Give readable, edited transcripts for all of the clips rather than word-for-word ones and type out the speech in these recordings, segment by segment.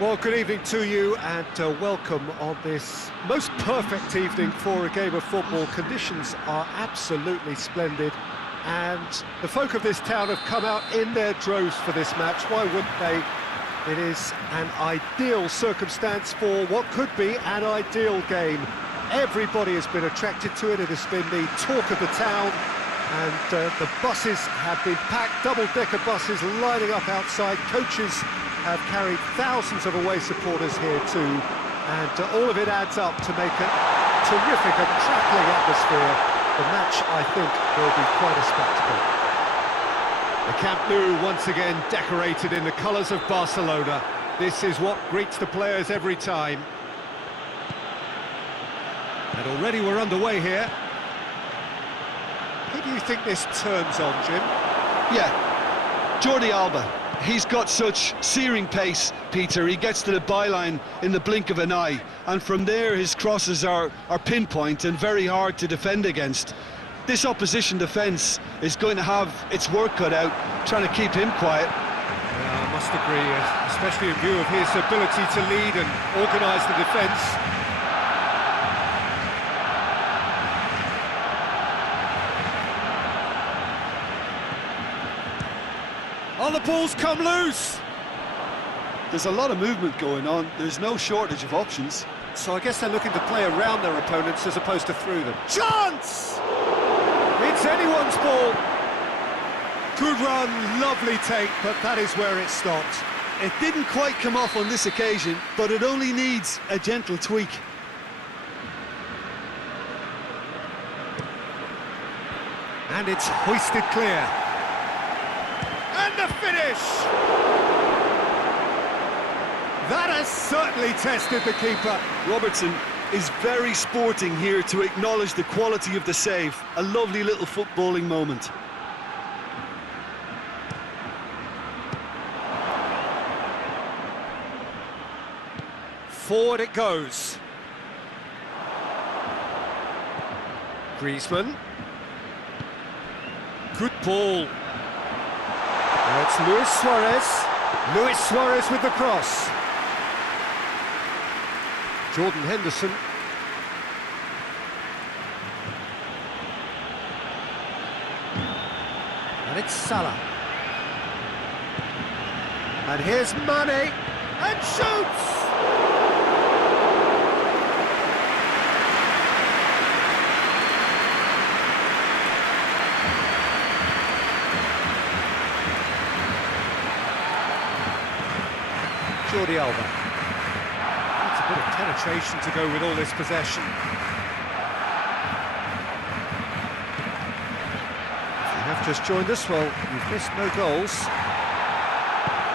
Well, good evening to you and welcome on this most perfect evening for a game of football. Conditions are absolutely splendid and the folk of this town have come out in their droves for this match. Why wouldn't they? It is an ideal circumstance for what could be an ideal game. Everybody has been attracted to it. It has been the talk of the town, and the buses have been packed, double-decker buses lining up outside. Coaches have carried thousands of away supporters here too, and all of it adds up to make a terrific and crackling atmosphere. The match, I think, will be quite a spectacle. The Camp Nou once again decorated in the colours of Barcelona. This is what greets the players every time. And already we're underway here. Who do you think this turns on, Jim? Yeah, Jordi Alba. He's got such searing pace, Peter. He gets to the byline in the blink of an eye, and from there his crosses are pinpoint and very hard to defend against. This opposition defence is going to have its work cut out, trying to keep him quiet. Yeah, I must agree, especially in view of his ability to lead and organise the defence. Oh, the ball's come loose! There's a lot of movement going on. There's no shortage of options. So I guess they're looking to play around their opponents as opposed to through them. Chance! It's anyone's ball. Good run, lovely take, but that is where it stopped. It didn't quite come off on this occasion, but it only needs a gentle tweak. And it's hoisted clear. And the finish! That has certainly tested the keeper. Robertson is very sporting here to acknowledge the quality of the save. A lovely little footballing moment. Forward it goes. Griezmann. Good ball. Now it's Luis Suarez. Luis Suarez with the cross. Jordan Henderson. And it's Salah. And here's Mane. And shoots! Jordi Alba. That's a bit of penetration to go with all this possession. If you have just joined us, well, you've missed no goals.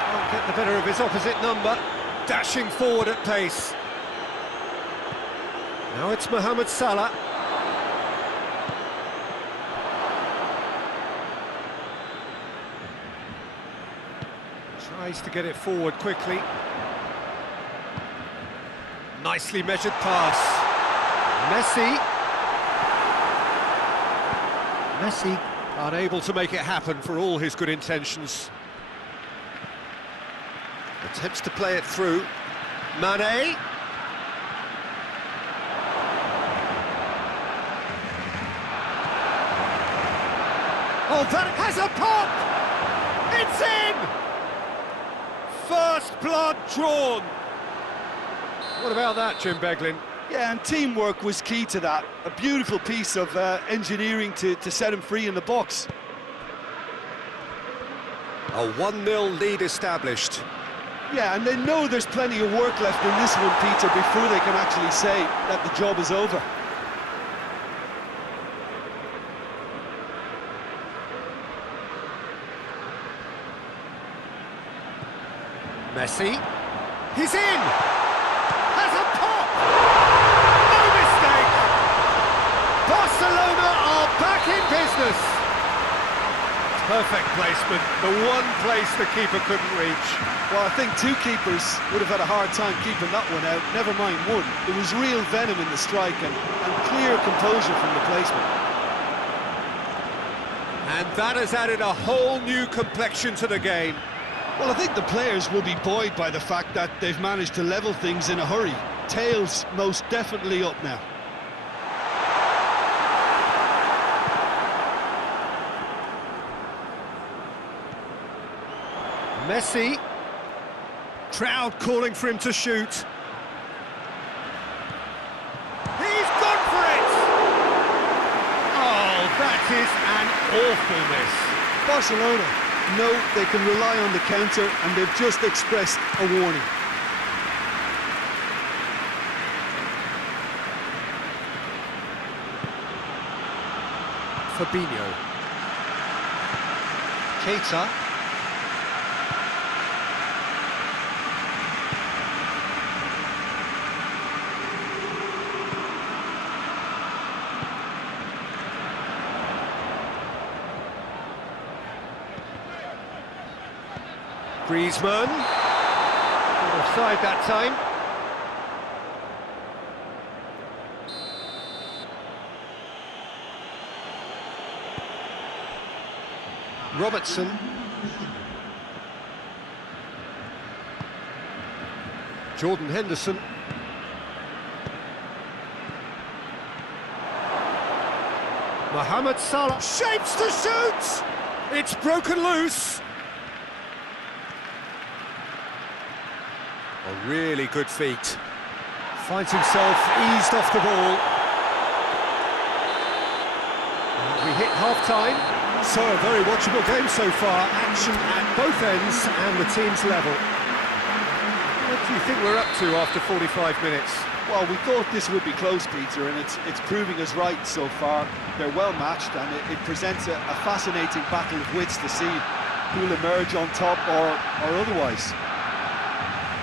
Can't get the better of his opposite number. Dashing forward at pace. Now it's Mohamed Salah. Tries to get it forward quickly. Nicely measured pass. Messi unable to make it happen for all his good intentions. Attempts to play it through. Mane. Oh, that has a pop! It's in! First blood drawn. What about that, Jim Beglin? Yeah, and teamwork was key to that. A beautiful piece of engineering to set him free in the box. A 1-0 lead established. Yeah, and they know there's plenty of work left in this one, Peter, before they can actually say that the job is over. Messi, he's in! Has a pop! No mistake! Barcelona are back in business! Perfect placement, the one place the keeper couldn't reach. Well, I think two keepers would have had a hard time keeping that one out, never mind one. There was real venom in the strike and clear composure from the placement. And that has added a whole new complexion to the game. Well, I think the players will be buoyed by the fact that they've managed to level things in a hurry. Tails most definitely up now. Messi. Crowd calling for him to shoot. He's gone for it! Oh, that is an awful miss. Barcelona know they can rely on the counter, and they've just expressed a warning. Fabinho. Keita. Griezmann. Offside that time. Robertson. Jordan Henderson. Mohamed Salah shapes to shoot! It's broken loose. A really good feat. Finds himself eased off the ball. We hit half-time, so a very watchable game so far. Action at both ends and the team's level. What do you think we're up to after 45 minutes? Well, we thought this would be close, Peter, and it's proving us right so far. They're well matched, and it presents a fascinating battle of wits to see who'll emerge on top or otherwise.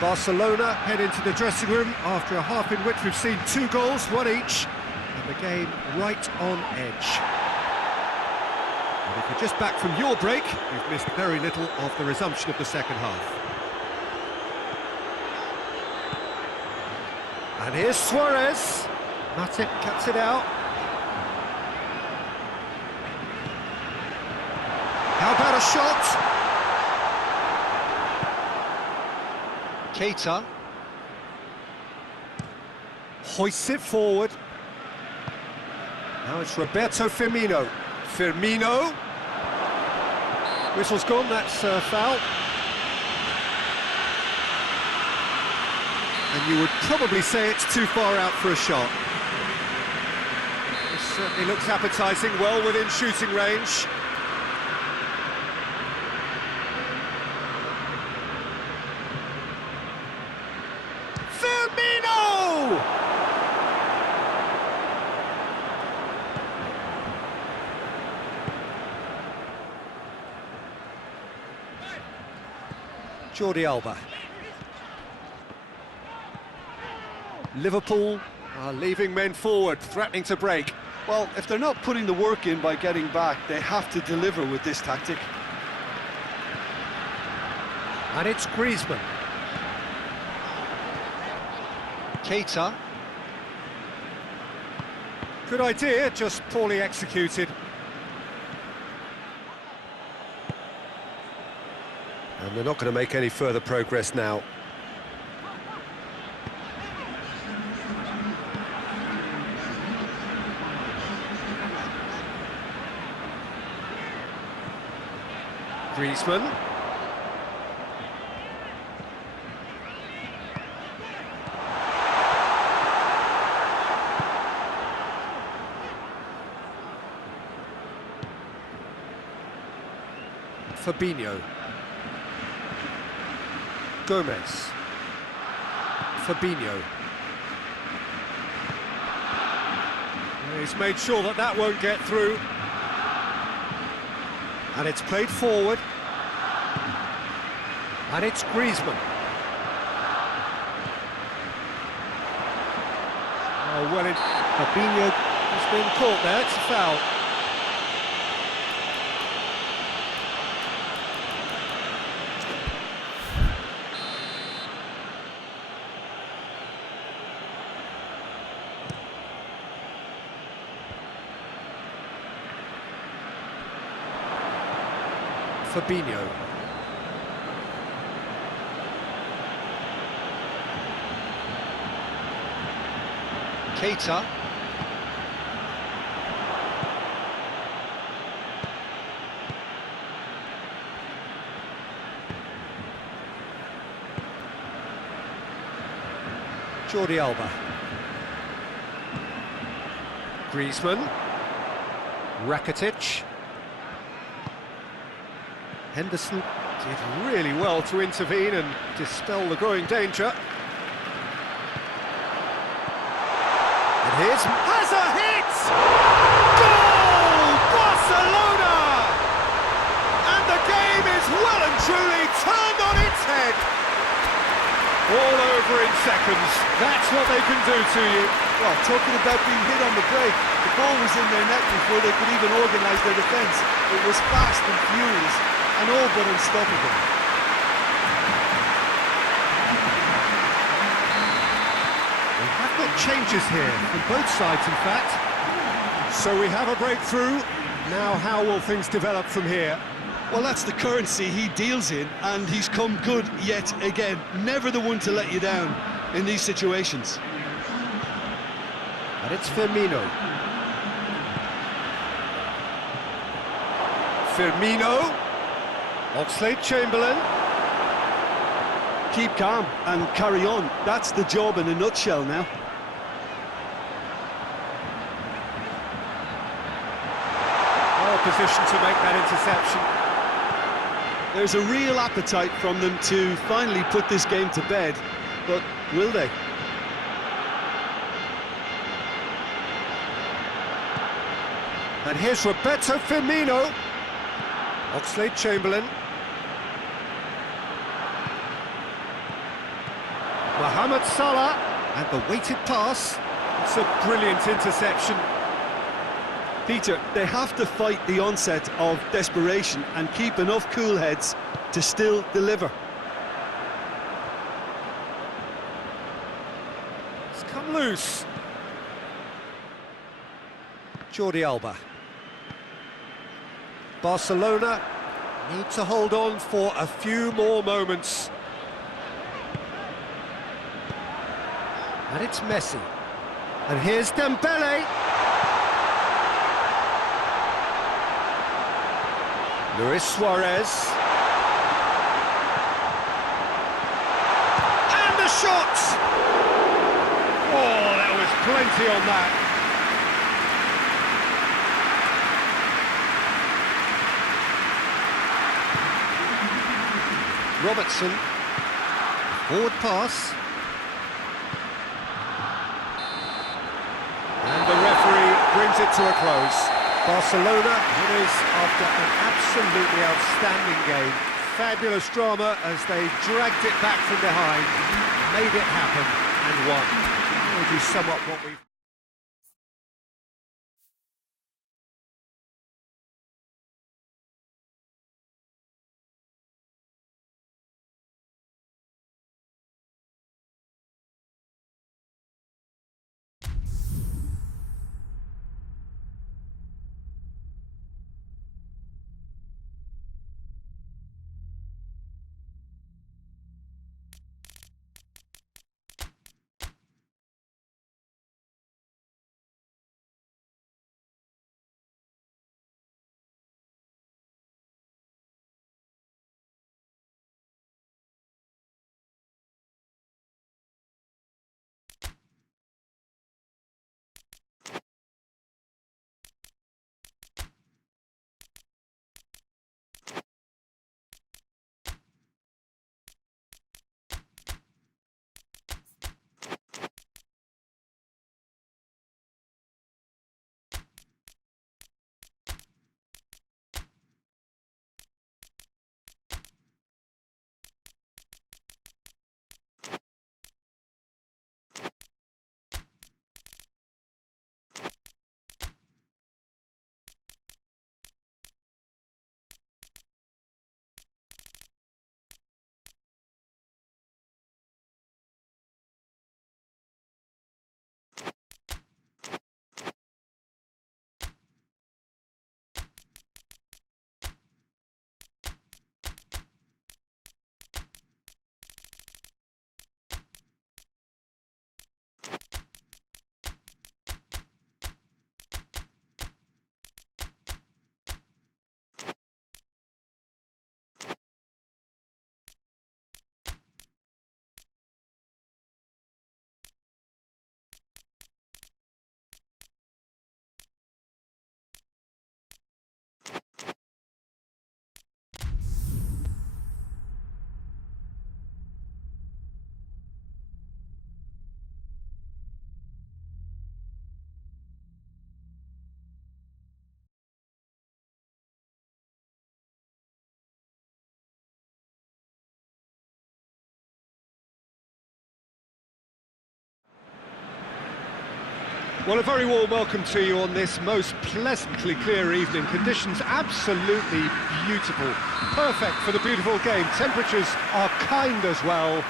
Barcelona head into the dressing room after a half in which we've seen 2 goals, 1 each, and the game right on edge. And if you're just back from your break, you've missed very little of the resumption of the second half. And here's Suarez. Matip cuts it out. How about a shot? Keita hoists it forward. Now it's Roberto Firmino. Firmino. Whistle's gone, that's a foul. And you would probably say it's too far out for a shot. This certainly looks appetising, well within shooting range. Jordi Alba. Liverpool are leaving men forward, threatening to break. Well, if they're not putting the work in by getting back, they have to deliver with this tactic. And it's Griezmann. Keita. Good idea, just poorly executed. And they're not going to make any further progress now. Griezmann. Fabinho. Gomez. Fabinho. He's made sure that that won't get through. And it's played forward. And it's Griezmann. Oh, well, Fabinho has been caught there, it's a foul. Fabinho. Keita. Jordi Alba. Griezmann. Rakitic. Henderson did really well to intervene and dispel the growing danger. And here's... has a hit! Goal! Barcelona! And the game is well and truly turned on its head. All over in seconds. That's what they can do to you. Well, talking about being hit on the break, the ball was in their net before they could even organise their defence. It was fast and furious, and all but unstoppable. We have got changes here, from both sides in fact. So we have a breakthrough. Now how will things develop from here? Well, that's the currency he deals in, and he's come good yet again. Never the one to let you down in these situations. And it's Firmino. Firmino. Oxlade-Chamberlain. Keep calm and carry on. That's the job in a nutshell now. Well positioned to make that interception. There's a real appetite from them to finally put this game to bed, but will they? And here's Roberto Firmino. Oxlade-Chamberlain. Mohamed Salah. And the weighted pass. It's a brilliant interception. Peter, they have to fight the onset of desperation and keep enough cool heads to still deliver. It's come loose. Jordi Alba. Barcelona need to hold on for a few more moments. And it's Messi. And here's Dembele. Luis Suarez. And the shot! Oh, there was plenty on that. Robertson. Forward pass. And the referee brings it to a close. Barcelona winners after an absolutely outstanding game. Fabulous drama as they dragged it back from behind, made it happen and won. Maybe somewhat what we've... Well, a very warm welcome to you on this most pleasantly clear evening. Conditions absolutely beautiful. Perfect for the beautiful game. Temperatures are kind as well.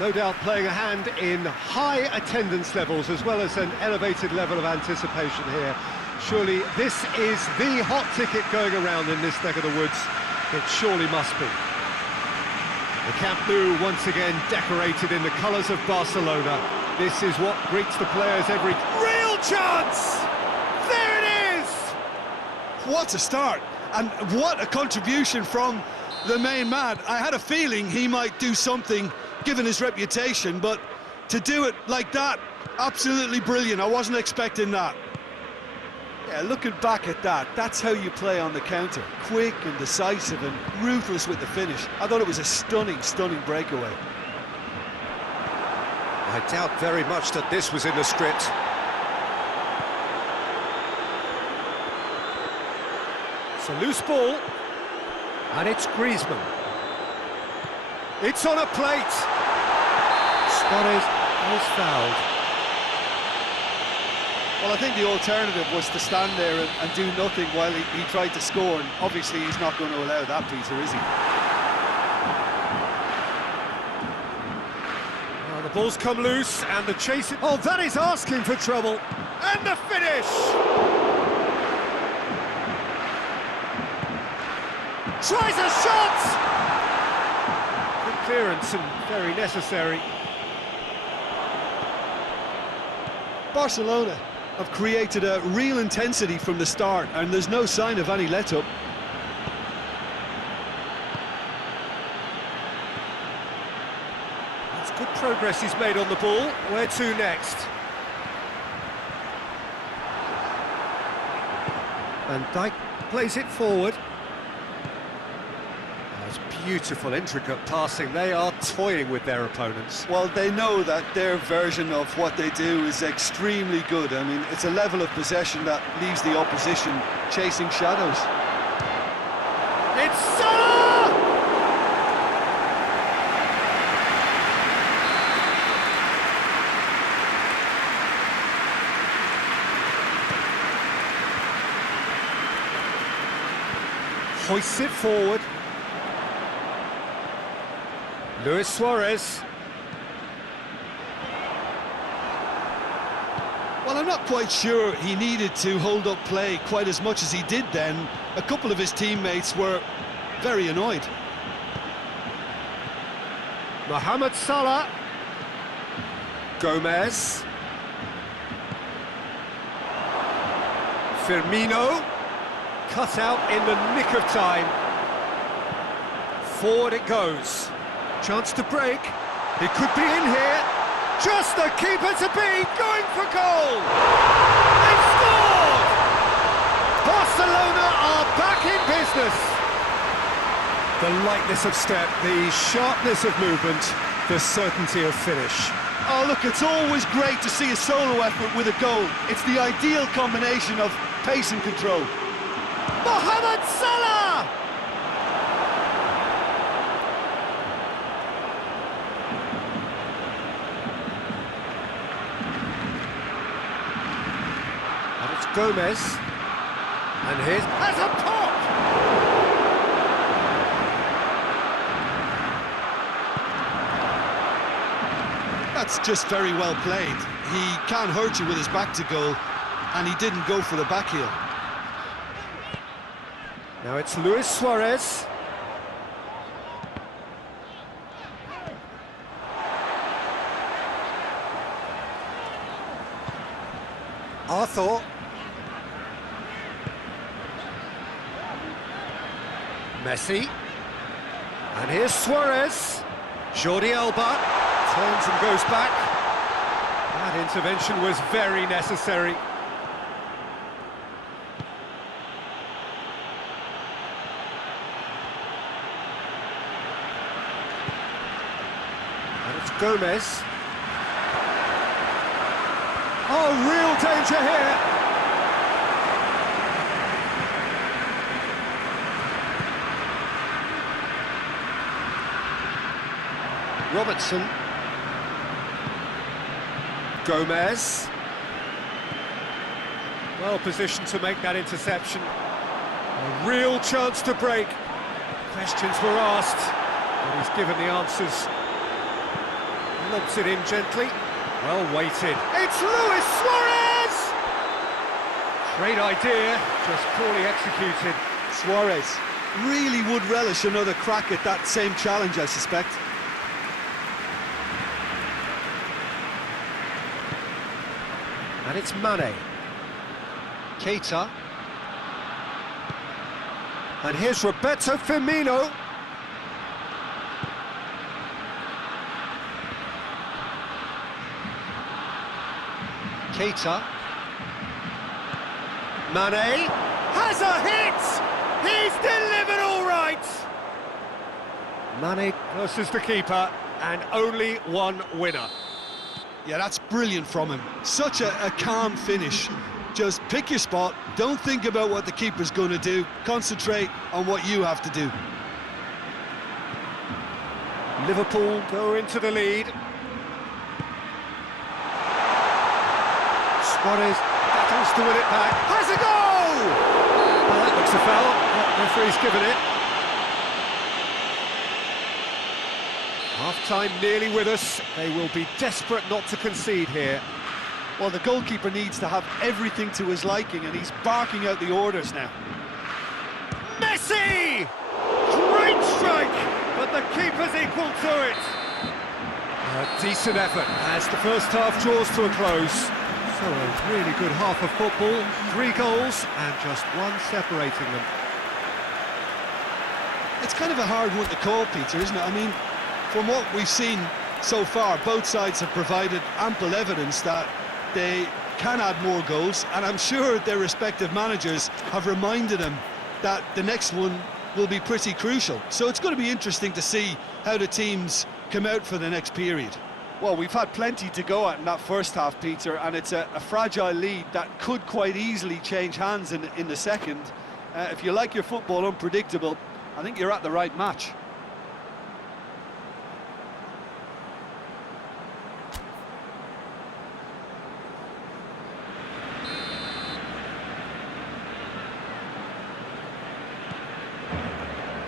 No doubt playing a hand in high attendance levels as well as an elevated level of anticipation here. Surely this is the hot ticket going around in this neck of the woods. It surely must be. The Camp Nou once again decorated in the colours of Barcelona. This is what greets the players every... Real chance! There it is! What a start, and what a contribution from the main man. I had a feeling he might do something, given his reputation, but to do it like that, absolutely brilliant. I wasn't expecting that. Yeah, looking back at that, that's how you play on the counter. Quick and decisive and ruthless with the finish. I thought it was a stunning, stunning breakaway. I doubt very much that this was in the script. It's a loose ball, and it's Griezmann. It's on a plate. Suarez is fouled. Well, I think the alternative was to stand there and do nothing while he tried to score, and obviously he's not going to allow that, Peter, is he? Well, the ball's come loose, and the chase... Oh, that is asking for trouble. And the finish! Tries a shot! Good clearance and very necessary. Barcelona have created a real intensity from the start, and there's no sign of any let-up. That's good progress he's made on the ball. Where to next? Van Dijk plays it forward. That's beautiful, intricate passing. They are toying with their opponents. Well, they know that their version of what they do is extremely good. I mean, it's a level of possession that leaves the opposition chasing shadows. It's Salah! Hoists it forward. Luis Suarez. Well, I'm not quite sure he needed to hold up play quite as much as he did then. A couple of his teammates were very annoyed. Mohamed Salah. Gomez. Firmino. Cut out in the nick of time. Forward it goes. Chance to break. It could be in here. Just the keeper to be. Going for goal. They've scored! Barcelona are back in business. The lightness of step, the sharpness of movement, the certainty of finish. Oh, look, it's always great to see a solo effort with a goal. It's the ideal combination of pace and control. Mohamed Salah! And it's Gomez. And here's... Has a pop! That's just very well played. He can't hurt you with his back to goal, and he didn't go for the back heel. Now it's Luis Suarez. Arthur. Messi. And here's Suarez. Jordi Alba turns and goes back. That intervention was very necessary. And it's Gomez. Oh, real danger here. Robertson. Gomez. Well positioned to make that interception. A real chance to break. Questions were asked, but he's given the answers. Lobs it in gently. Well weighted. It's Luis Suarez! Great idea, just poorly executed. Suarez really would relish another crack at that same challenge, I suspect. And it's Mane. Keita. And here's Roberto Firmino. Keita. Mane has a hit! He's delivered all right! Mane versus the keeper, and only one winner. Yeah, that's brilliant from him. Such a calm finish. Just pick your spot, don't think about what the keeper's going to do, concentrate on what you have to do. Liverpool go into the lead. Suarez battles to win it back. Has a goal! Well, that looks a foul. The referee's given it. Half-time nearly with us. They will be desperate not to concede here. Well, the goalkeeper needs to have everything to his liking, and he's barking out the orders now. Messi! Great strike, but the keeper's equal to it. A decent effort as the first half draws to a close. So a really good half of football, 3 goals and just one separating them. It's kind of a hard one to call, Peter, isn't it? I mean, from what we've seen so far, both sides have provided ample evidence that they can add more goals, and I'm sure their respective managers have reminded them that the next one will be pretty crucial. So it's going to be interesting to see how the teams come out for the next period. Well, we've had plenty to go at in that first half, Peter, and it's a fragile lead that could quite easily change hands in the second. If you like your football unpredictable, I think you're at the right match.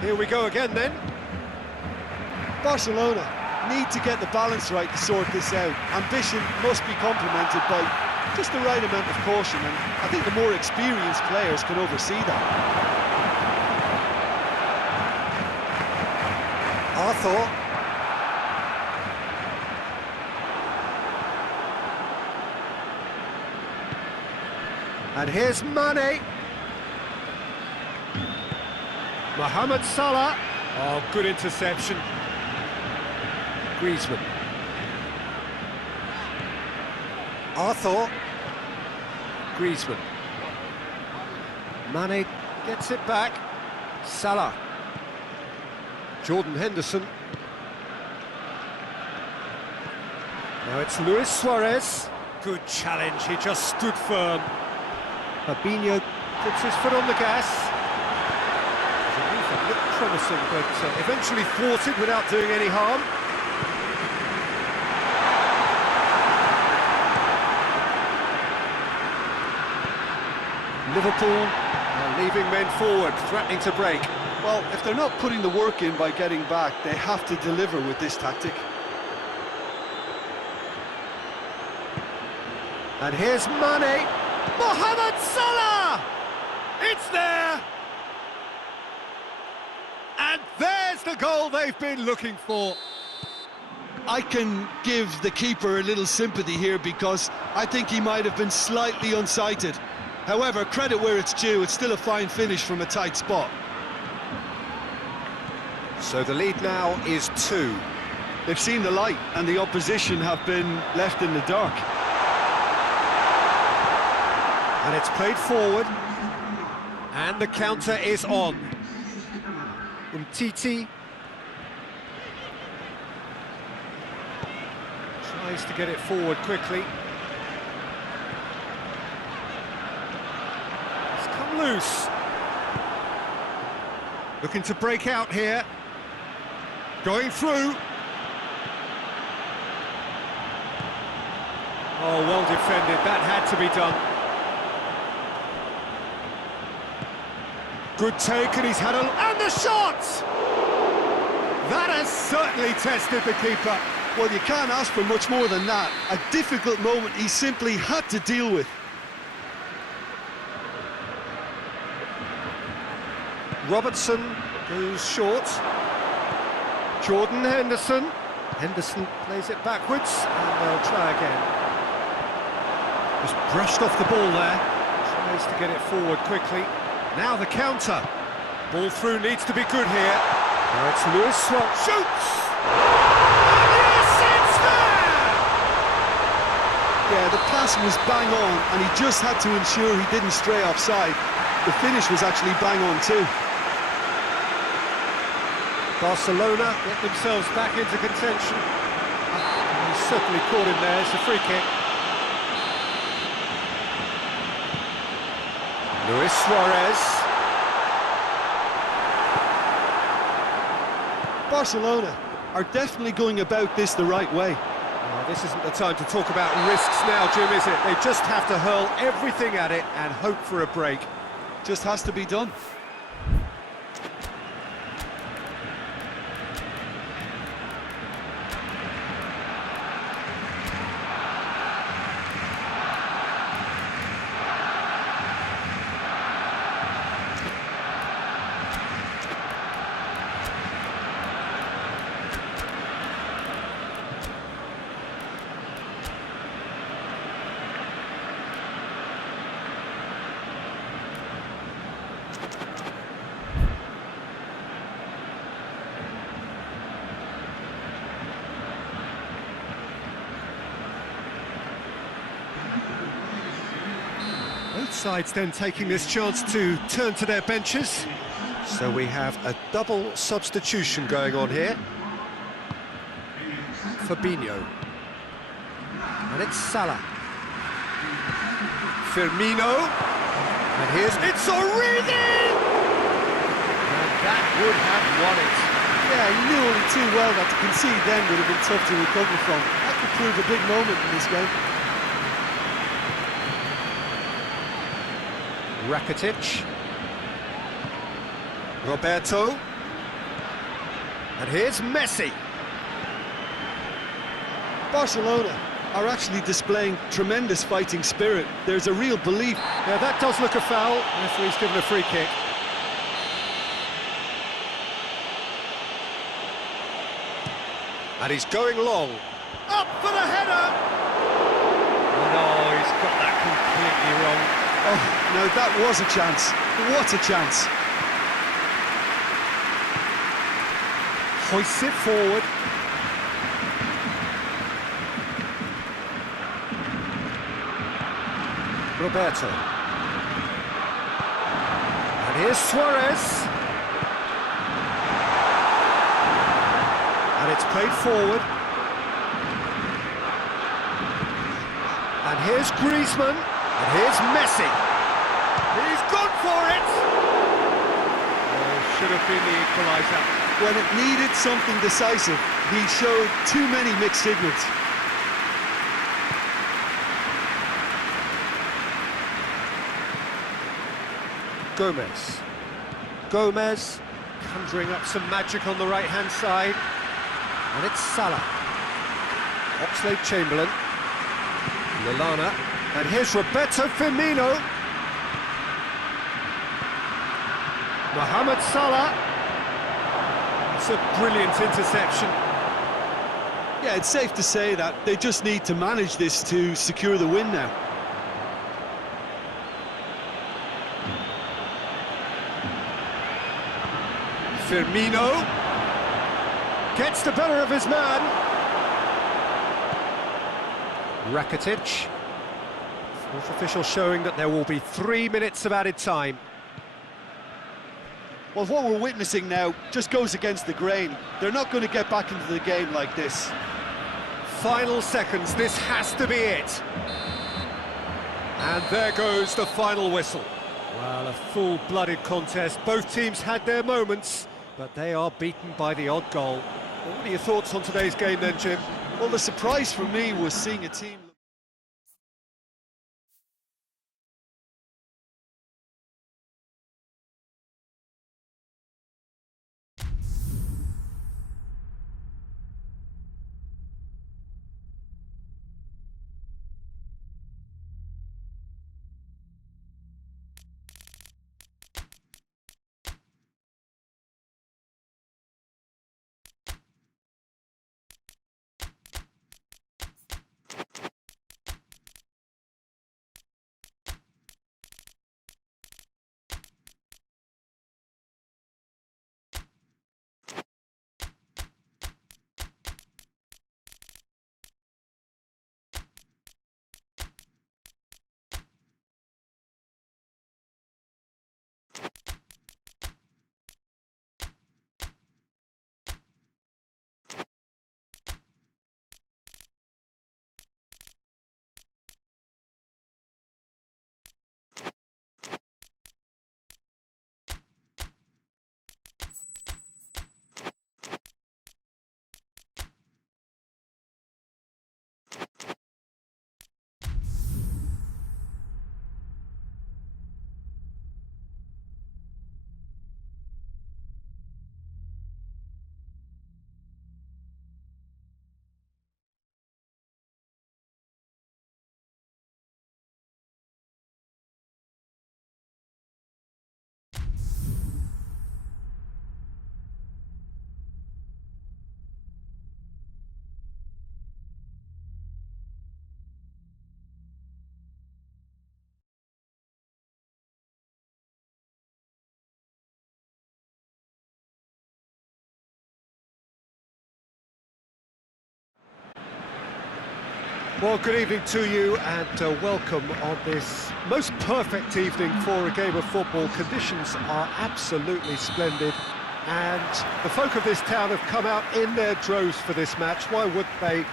Here we go again then. Barcelona need to get the balance right to sort this out. Ambition must be complemented by just the right amount of caution, and I think the more experienced players can oversee that. Arthur. And here's Mane. Mohamed Salah. Oh, good interception. Griezmann. Arthur. Griezmann. Mane gets it back. Salah. Jordan Henderson. Now it's Luis Suarez. Good challenge, he just stood firm. Fabinho puts his foot on the gas. It looked promising, but eventually thwarted without doing any harm. Liverpool are leaving men forward, threatening to break. Well, if they're not putting the work in by getting back, they have to deliver with this tactic. And here's Mane. Mohamed Salah! It's there! And there's the goal they've been looking for. I can give the keeper a little sympathy here because I think he might have been slightly unsighted. However, credit where it's due, it's still a fine finish from a tight spot. So the lead now is 2. They've seen the light and the opposition have been left in the dark. And it's played forward. And the counter is on. Umtiti tries to get it forward quickly. It's come loose. Looking to break out here. Going through. Oh, well defended. That had to be done. Good take, and he's had a... And the shot! That has certainly tested the keeper. Well, you can't ask for much more than that. A difficult moment he simply had to deal with. Robertson goes short. Jordan Henderson. Henderson plays it backwards, and they'll try again. Just brushed off the ball there. Tries to get it forward quickly. Now the counter. Ball through needs to be good here. Now it's Luis Suarez. Shoots! And yes, it's there! Yeah, the pass was bang on, and he just had to ensure he didn't stray offside. The finish was actually bang on too. Barcelona get themselves back into contention. He's certainly caught him there. It's a free kick. Luis Suarez. Barcelona are definitely going about this the right way. Well, this isn't the time to talk about risks now, Jim, is it? They just have to hurl everything at it and hope for a break. Just has to be done. Both sides then taking this chance to turn to their benches. So we have a double substitution going on here. Fabinho. And it's Salah. Firmino. And here's... It's Origi! And that would have won it. Yeah, he knew only too well that to concede then would have been tough to recover from. That could prove a big moment in this game. Rakitic. Roberto. And here's Messi. Barcelona are actually displaying tremendous fighting spirit. There's a real belief. Yeah, that does look a foul. Referee's given a free kick. And he's going long. Up for the header! No, he's got that completely wrong. Oh, no, that was a chance. What a chance. Hoists it forward. Roberto. And here's Suarez. And it's played forward. And here's Griezmann. And here's Messi. He's gone for it! Oh, should have been the equaliser. When it needed something decisive, he showed too many mixed signals. Gomez conjuring up some magic on the right-hand side. And it's Salah. Oxlade-Chamberlain. Lallana. And here's Roberto Firmino. Mohamed Salah. It's a brilliant interception. Yeah, it's safe to say that they just need to manage this to secure the win now. Firmino gets the better of his man. Rakitic. Fourth official showing that there will be 3 minutes of added time. Well, what we're witnessing now just goes against the grain. They're not going to get back into the game like this. Final seconds, this has to be it. And there goes the final whistle. Well, a full-blooded contest. Both teams had their moments, but they are beaten by the odd goal. Well, what are your thoughts on today's game then, Jim? Well, the surprise for me was seeing a team... Well, good evening to you and welcome on this most perfect evening for a game of football. Conditions are absolutely splendid and the folk of this town have come out in their droves for this match. Why wouldn't they?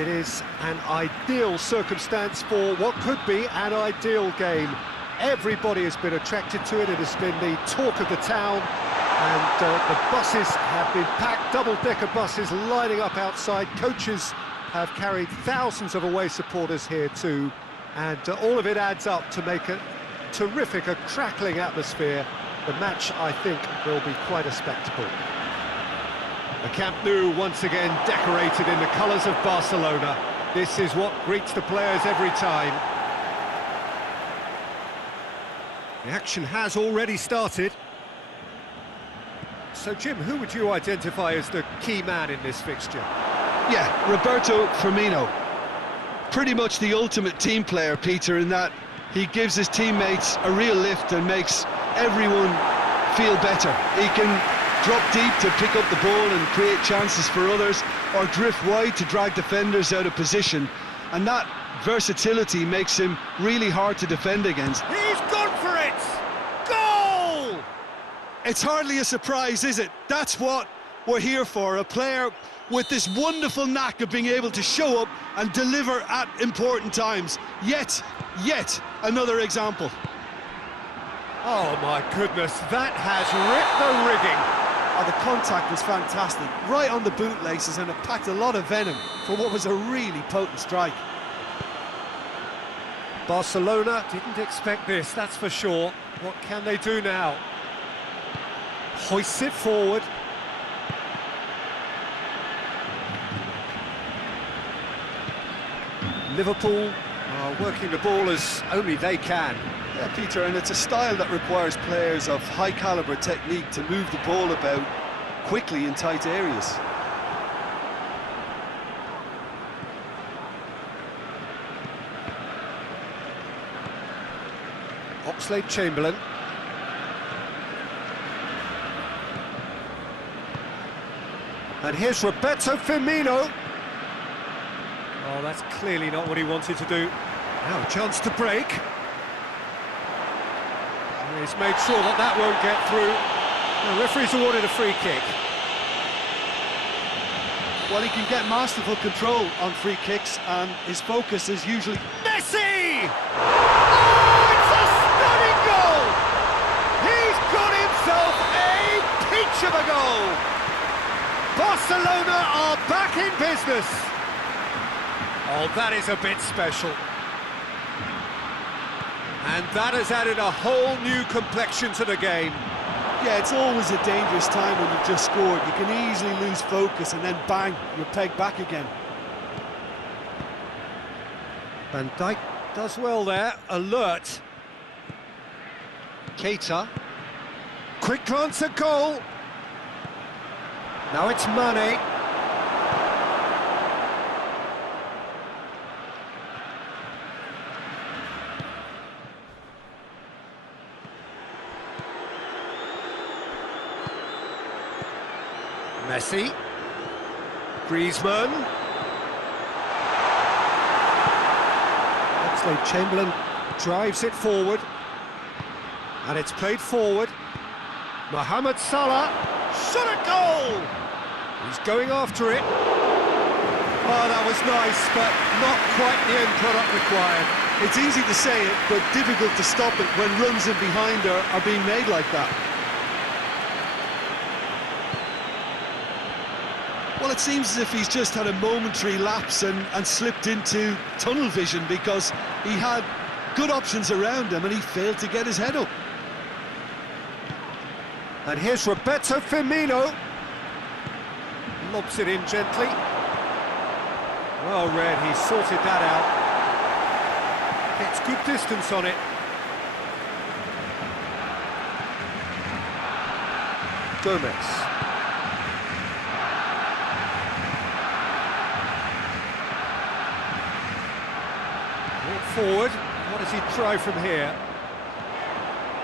It is an ideal circumstance for what could be an ideal game. Everybody has been attracted to it. It has been the talk of the town and the buses have been packed, double-decker buses lining up outside. Coaches have carried thousands of away supporters here too, and all of it adds up to make a terrific, a crackling atmosphere. The match, I think, will be quite a spectacle. The Camp Nou once again decorated in the colours of Barcelona. This is what greets the players every time. The action has already started. So, Jim, who would you identify as the key man in this fixture? Yeah, Roberto Firmino. Pretty much the ultimate team player, Peter, in that he gives his teammates a real lift and makes everyone feel better. He can drop deep to pick up the ball and create chances for others, or drift wide to drag defenders out of position. And that versatility makes him really hard to defend against. He's gone for it! Goal! It's hardly a surprise, is it? That's what we're here for, a player with this wonderful knack of being able to show up and deliver at important times. Yet another example. Oh my goodness, that has ripped the rigging. Oh, the contact was fantastic, right on the bootlaces, and it packed a lot of venom for what was a really potent strike. Barcelona didn't expect this, that's for sure. What can they do now? Hoists it forward. Liverpool are working the ball as only they can. Yeah, Peter, and it's a style that requires players of high caliber technique to move the ball about quickly in tight areas. Oxlade-Chamberlain. And here's Roberto Firmino. Oh, that's clearly not what he wanted to do. Now a chance to break. And he's made sure that that won't get through. The referee's awarded a free kick. Well, he can get masterful control on free kicks, and his focus is usually... Messi! Oh, it's a stunning goal! He's got himself a peach of a goal! Barcelona are back in business! Oh, that is a bit special. And that has added a whole new complexion to the game. Yeah, it's always a dangerous time when you've just scored. You can easily lose focus and then bang, you're pegged back again. Van Dijk does well there, alert. Keita. Quick glance at goal. Now it's Mane. Messi. Griezmann. Oxlade-Chamberlain drives it forward. And it's played forward. Mohamed Salah. Shot at goal! He's going after it. Oh, that was nice, but not quite the end product required. It's easy to say it, but difficult to stop it when runs in behind are being made like that. Well, it seems as if he's just had a momentary lapse and slipped into tunnel vision, because he had good options around him and he failed to get his head up. And here's Roberto Firmino. Lobs it in gently. Well read, he sorted that out. Gets good distance on it. Gomez. Forward, what does he try from here?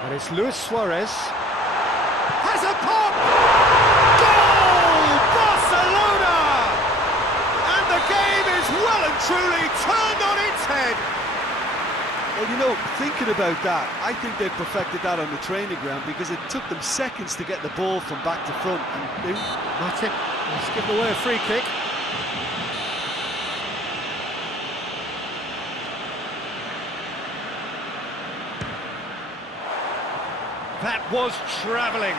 And it's Luis Suarez. Has a pop! Goal! Barcelona! And the game is well and truly turned on its head. Well, you know, thinking about that, I think they perfected that on the training ground because it took them seconds to get the ball from back to front. And Martin has given away a free kick. That was travelling.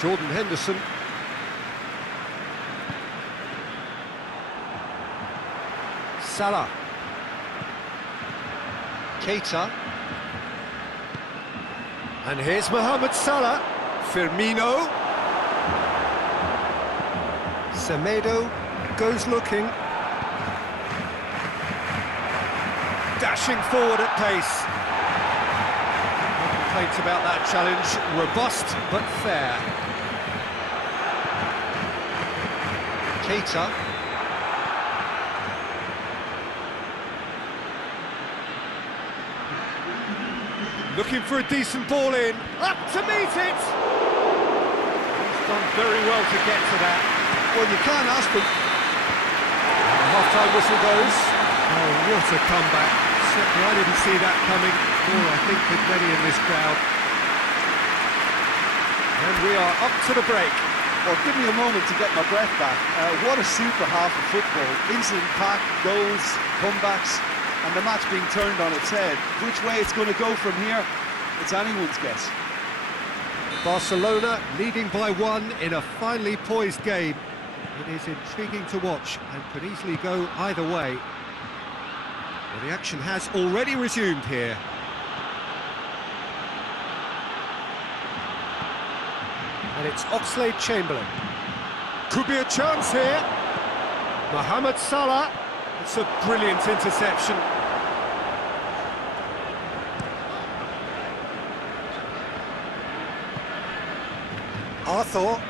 Jordan Henderson. Salah. Keita. And here's Mohamed Salah. Firmino. Semedo goes looking. Dashing forward at pace. No complaints about that challenge. Robust but fair. Keita. Looking for a decent ball in. Up to meet it! He's done very well to get to that. well, you can't ask for... The half-time whistle goes. Oh, what a comeback. Certainly I didn't see that coming. Or I think did many in this crowd. And we are up to the break. Well, give me a moment to get my breath back. What a super half of football. Incident-packed, goals, comebacks, and the match being turned on its head. Which way it's going to go from here, it's anyone's guess. Barcelona leading by 1 in a finely poised game. It is intriguing to watch and could easily go either way. Well, the action has already resumed here. And it's Oxlade-Chamberlain. Could be a chance here. Mohamed Salah. It's a brilliant interception. Arthur.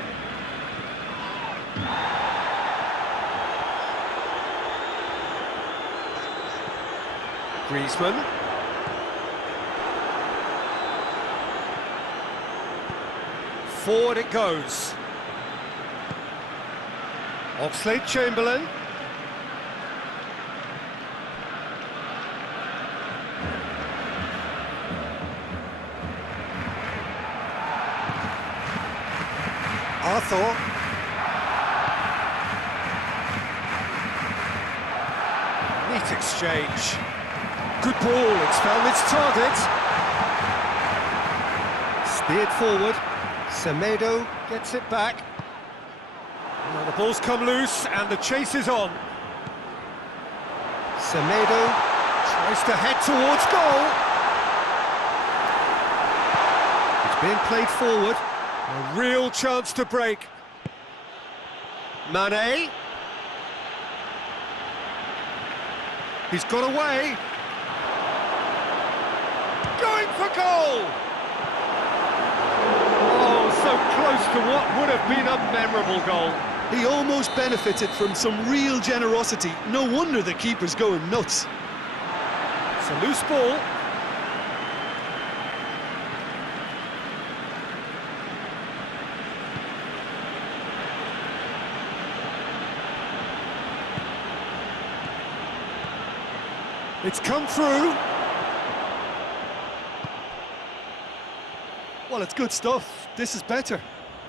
Griezmann. Forward it goes. Oxlade-Chamberlain. Arthur. Neat exchange. Good ball, it's found its target. Steered forward. Semedo gets it back. Now the ball's come loose and the chase is on. Semedo tries to head towards goal. It's being played forward. A real chance to break. Mane. He's got away. Going for goal! Oh, so close to what would have been a memorable goal. He almost benefited from some real generosity. No wonder the keeper's going nuts. It's a loose ball. It's come through. Well, it's good stuff. This is better.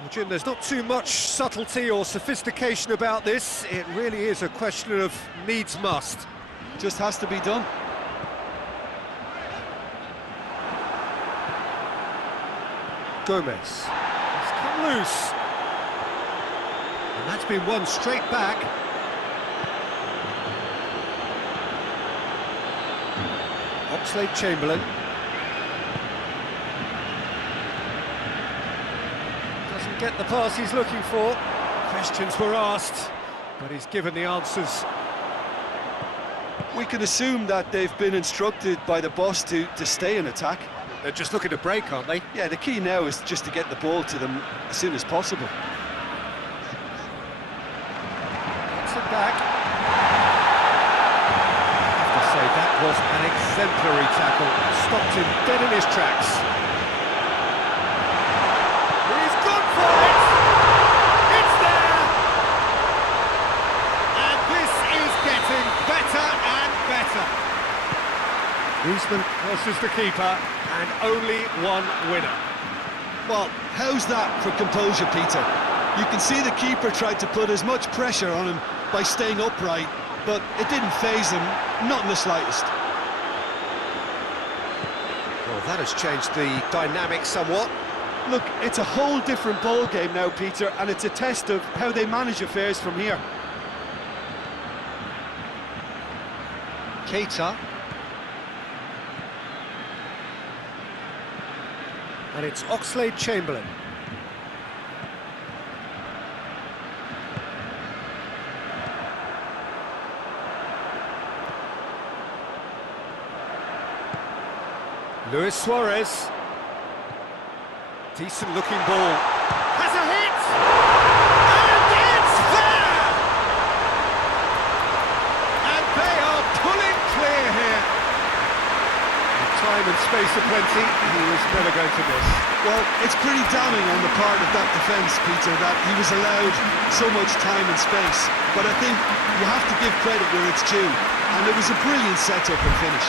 Well, Jim, there's not too much subtlety or sophistication about this. It really is a question of needs must. Just has to be done. Gomez. It's come loose. And that's been won straight back. Oxlade-Chamberlain. Doesn't get the pass he's looking for. Questions were asked, but he's given the answers. We can assume that they've been instructed by the boss to stay in attack. They're just looking to break, aren't they? Yeah, the key now is just to get the ball to them as soon as possible. Gets it back. That was an exemplary tackle, stopped him dead in his tracks. batsman versus the keeper, and only one winner. Well, how's that for composure, Peter? You can see the keeper tried to put as much pressure on him by staying upright, but it didn't faze him, not in the slightest. Well, that has changed the dynamic somewhat. Look, it's a whole different ball game now, Peter, and it's a test of how they manage affairs from here. Keita. And it's Oxlade-Chamberlain. Luis Suarez. Decent looking ball. Has a hit! And it's there! And they are pulling clear here. With time and space aplenty, he was never going to miss. Well, it's pretty damning on the part of that defence, Peter, that he was allowed so much time and space. But I think you have to give credit where it's due. And it was a brilliant setup and finish.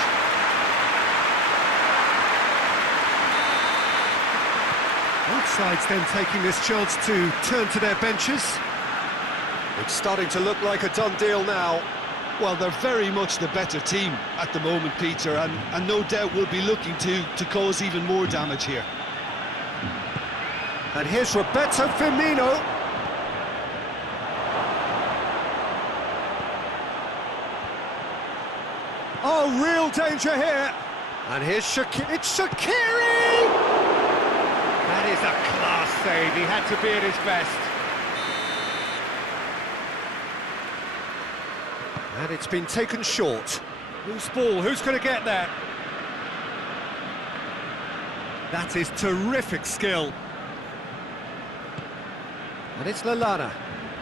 Both sides then taking this chance to turn to their benches. It's starting to look like a done deal now. Well, they're very much the better team at the moment, Peter, and no doubt will be looking to cause even more damage here. And here's Roberto Firmino. Oh, real danger here. And here's Shaqiri. It's Shaqiri! That is a class save. He had to be at his best. And it's been taken short. Loose ball, who's going to get that? That is terrific skill. And it's Lallana.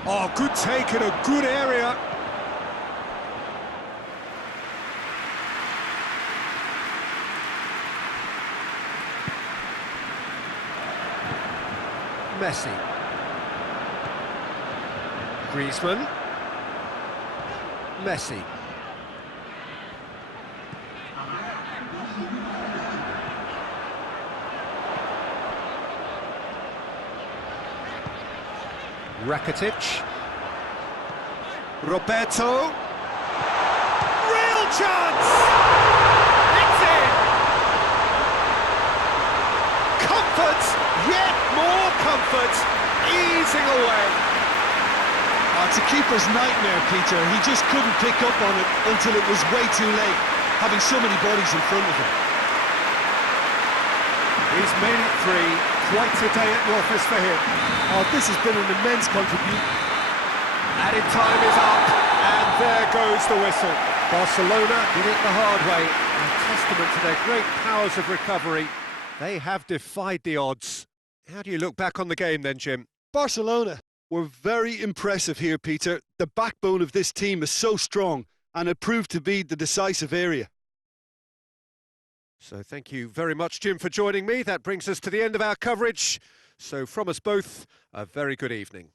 Oh, good take in a good area. Messi. Griezmann. Messi. Rakitic. Roberto. Real chance! It's in! Comfort, yet more comfort, easing away. It's a keeper's nightmare, Peter. He just couldn't pick up on it until it was way too late, having so many bodies in front of him. He's made it three. Quite a day at the office for him. Oh, this has been an immense contribution. Added time is up, and there goes the whistle. Barcelona did it the hard way. A testament to their great powers of recovery. They have defied the odds. How do you look back on the game then, Jim? Barcelona were very impressive here, Peter. The backbone of this team is so strong, and it proved to be the decisive area. So thank you very much, Jim, for joining me. That brings us to the end of our coverage. So from us both, a very good evening.